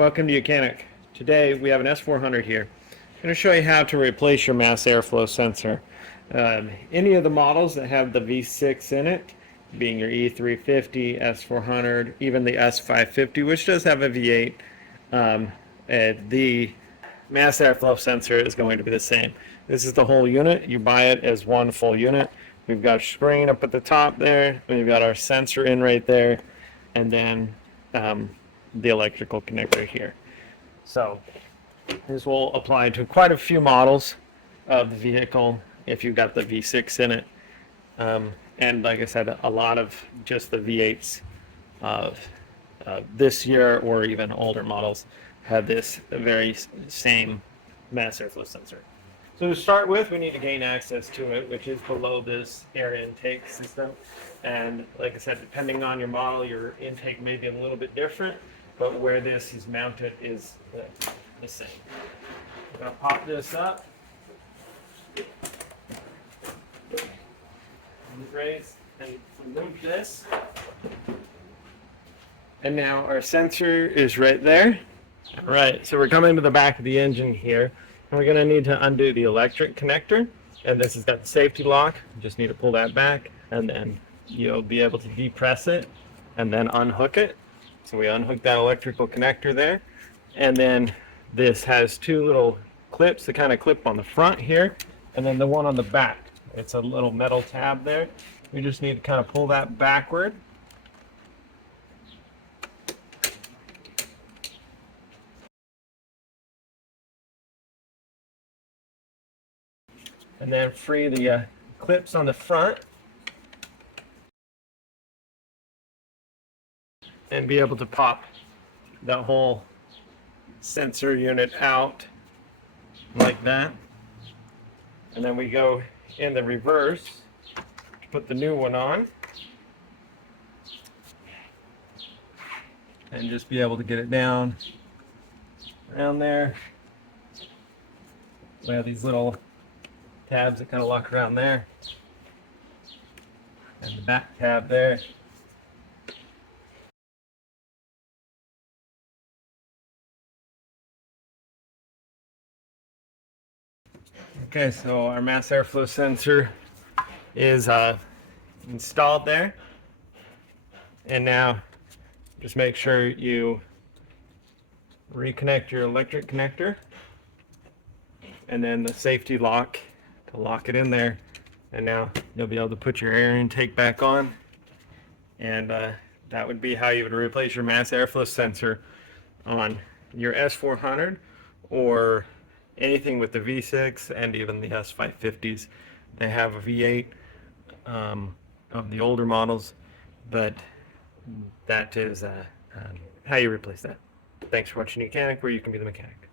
Welcome to Mechanic. Today we have an S400 here. I'm going to show you how to replace your mass airflow sensor. Any of the models that have the V6 in it, being your E350, S400, even the S550, which does have a V8, the mass airflow sensor is going to be the same. This is the whole unit. You buy it as one full unit. We've got a screen up at the top there. We've got our sensor in right there, and then the electrical connector here. So this will apply to quite a few models of the vehicle if you've got the V6 in it. And like I said, a lot of just the V8s of this year or even older models have this very same mass airflow sensor. So to start with, we need to gain access to it, which is below this air intake system. And like I said, depending on your model, your intake may be a little bit different, but where this is mounted is the same. I'm going to pop this up. Raise and remove this. And now our sensor is right there. All right, so we're coming to the back of the engine here. And we're going to need to undo the electric connector. And this has got the safety lock. You just need to pull that back, and then you'll be able to depress it and then unhook it. So we unhook that electrical connector there. And then this has two little clips that kind of clip on the front here, and then the one on the back. It's a little metal tab there. We just need to kind of pull that backward. And then free the clips on the front. And be able to pop that whole sensor unit out like that. And then we go in the reverse to put the new one on. And just be able to get it down around there. We have these little tabs that kind of lock around there. And the back tab there. Okay, so our mass airflow sensor is installed there. And now just make sure you reconnect your electric connector and then the safety lock to lock it in there. And now you'll be able to put your air intake back on. And that would be how you would replace your mass airflow sensor on your S400 or anything with the V6 and even the S550s. They have a V8 of the older models, but that is how you replace that. Thanks for watching Mechanic, where you can be the mechanic.